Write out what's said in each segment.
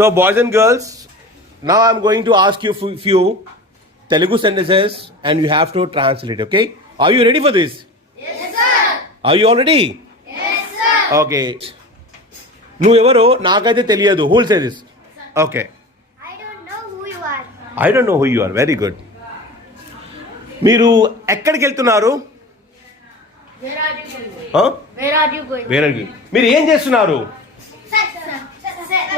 So boys and girls, now I'm going to ask you few Telugu sentences and you have to translate, okay? Are you ready for this? Yes, sir. Are you all ready? Yes, sir. Okay. నువ్వెవరో నాకైతే తెలియదు. Who will say this? Okay. I don't know who you are. I don't know who you are. Very good. మీరు ఎక్కడికి వెళ్తున్నారు? Where are you going? Huh? Where are you going? Where are you? మీరు ఏం చేస్తున్నారు? Sir.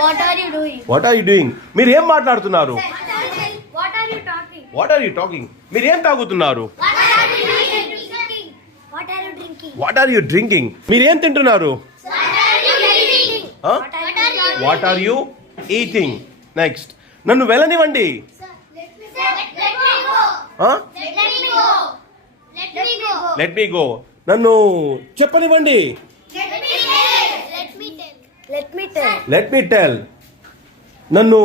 What are you doing? What are you doing? మీరు ఏం మాట్లాడుతున్నారు? What are you talking? What are you talking? మీరు ఏం తాగుతున్నారు? What are you drinking? What are you drinking? What are you drinking? మీరు ఏం తింటున్నారు? What are you eating? Huh? What are you eating? Next. నన్ను వెళ్ళనివ్వండి. Let me go. Huh? Let me go. Let me go. Let me go. నన్ను చెప్పనివ్వండి. Let me tell. Let me tell. Let me tell. నన్ను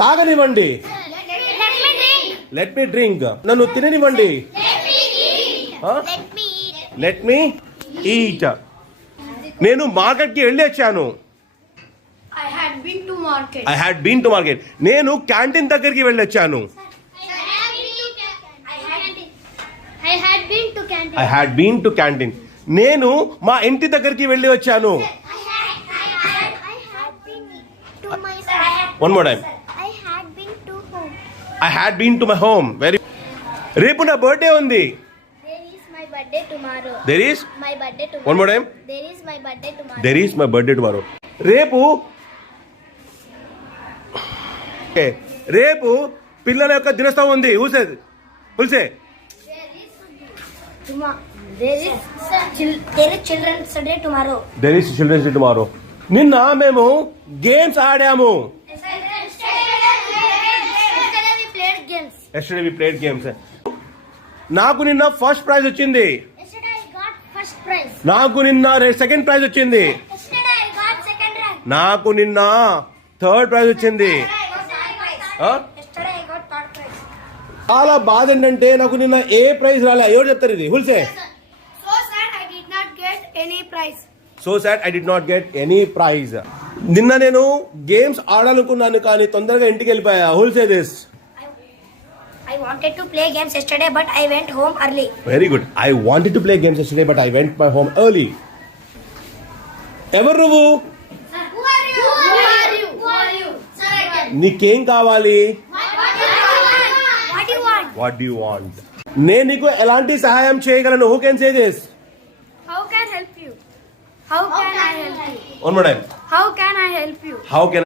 తాగనివ్వండి. Let me drink. Let me drink. నన్ను తిననివ్వండి. Let me eat. Huh? Let me eat. Let me eat. నేను మార్కెట్కి వెళ్ళి వచ్చాను. I had been to market. I had been to market. నేను క్యాంటీన్ దగ్గరికి వెళ్ళి వచ్చాను. I had been to canteen. I had been to canteen. నేను మా ఇంటి దగ్గరికి వెళ్ళి వచ్చాను. I had been to my home. One more time. I had been to home. I had been to my home. Very. రేపు నా బర్త్డే ఉంది. There is my birthday tomorrow. There is. My birthday tomorrow. One more time. There is my birthday tomorrow. There is my birthday tomorrow. రేపు. Okay. రేపు పిల్లల యొక్క దినోత్సవం ఉంది. Who said? There is children's day tomorrow. There is children's day tomorrow. నిన్న మేము గేమ్స్ ఆడాము. Yesterday we played games. నాకు నిన్న ఫస్ట్ ప్రైజ్ వచ్చింది. Yesterday I got first prize. నాకు నిన్న సెకండ్ ప్రైజ్ వచ్చింది. Yesterday I got second rank. నాకు నిన్న థర్డ్ ప్రైజ్ వచ్చింది. Yesterday I got third prize. చాలా బాధ ఏంటంటే నాకు నిన్న ఏ ప్రైజ్ రాలే. ఎవరు చెప్తారు ఇది? హుల్సే. So sad I did not get any prize. So sad I did not get any prize. నిన్న నేను గేమ్స్ ఆడాలనుకున్నాను కానీ తొందరగా ఇంటికి వెళ్ళిపోయా. హుల్సే this. I wanted to play games yesterday but I went home early. Very good. I wanted to play games yesterday but I went my home early. ఎవరు నువ్వు? Who are you? Who are you? Who are you? Sir, I can. నీకేం కావాలి? What do you want? What do you want? నేను నీకు ఎలాంటి సహాయం చేయగలను? Who can say this? How can I help you? How can I help you? One more time. How can I help you? How can